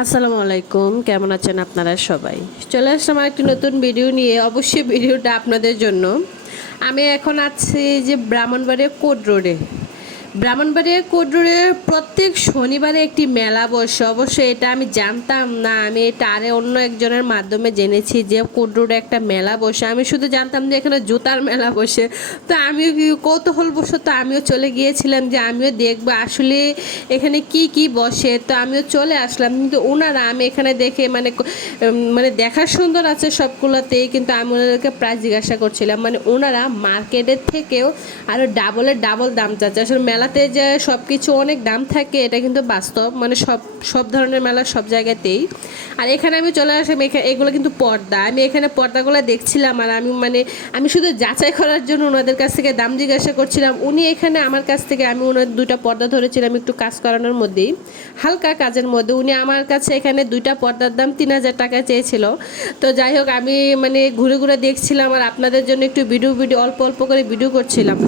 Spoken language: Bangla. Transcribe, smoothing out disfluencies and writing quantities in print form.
আসসালামু আলাইকুম, কেমন আছেন আপনারা সবাই? চলে আসলাম একটি নতুন ভিডিও নিয়ে। অবশ্যই ভিডিওটা আপনাদের জন্য। আমি এখন আছি যে ব্রাহ্মণবাড়িয়া কোট রোডে। ব্রাহ্মণবাড়িয়া কোট রোডে প্রত্যেক শনিবারে একটি মেলা বসে। অবশ্যই এটা আমি জানতাম না, আমি এটা অন্য একজনের মাধ্যমে জেনেছি যে কোট রোডে একটা মেলা বসে। আমি শুধু জানতাম যে এখানে জুতার মেলা বসে। তো আমিও কৌতূহলবশত আমিও চলে গিয়েছিলাম যে আমিও দেখবো আসলে এখানে কি কি বসে। তো আমিও চলে আসলাম, কিন্তু ওনারা আমি এখানে দেখে মানে দেখার সুন্দর আছে সবগুলোতেই, কিন্তু আমি ওনাদেরকে প্রাইস জিজ্ঞাসা করছিলাম। মানে ওনারা মার্কেটের থেকেও আরও ডাবলের ডাবল দাম চাচ্ছে। আসলে মেলাতে যে সব কিছু অনেক দাম থাকে এটা কিন্তু বাস্তব, মানে সব সব ধরনের মেলা সব জায়গাতেই। আর এখানে আমি চলে আসলাম, এগুলো কিন্তু পর্দা। আমি এখানে পর্দাগুলো দেখছিলাম, আর আমি শুধু যাচাই করার জন্য ওনাদের কাছ থেকে দাম জিজ্ঞাসা করছিলাম। উনি এখানে আমার কাছ থেকে, আমি ওনার দুইটা পর্দা ধরেছিলাম একটু কাজ করানোর মধ্যেই, হালকা কাজের মধ্যে। উনি আমার কাছে এখানে দুইটা পর্দার দাম 3000 টাকা চেয়েছিল। তো যাই হোক, আমি মানে ঘুরে ঘুরে দেখছিলাম আর আপনাদের জন্য একটু ভিডিও অল্প অল্প করে ভিডিও করছিলাম।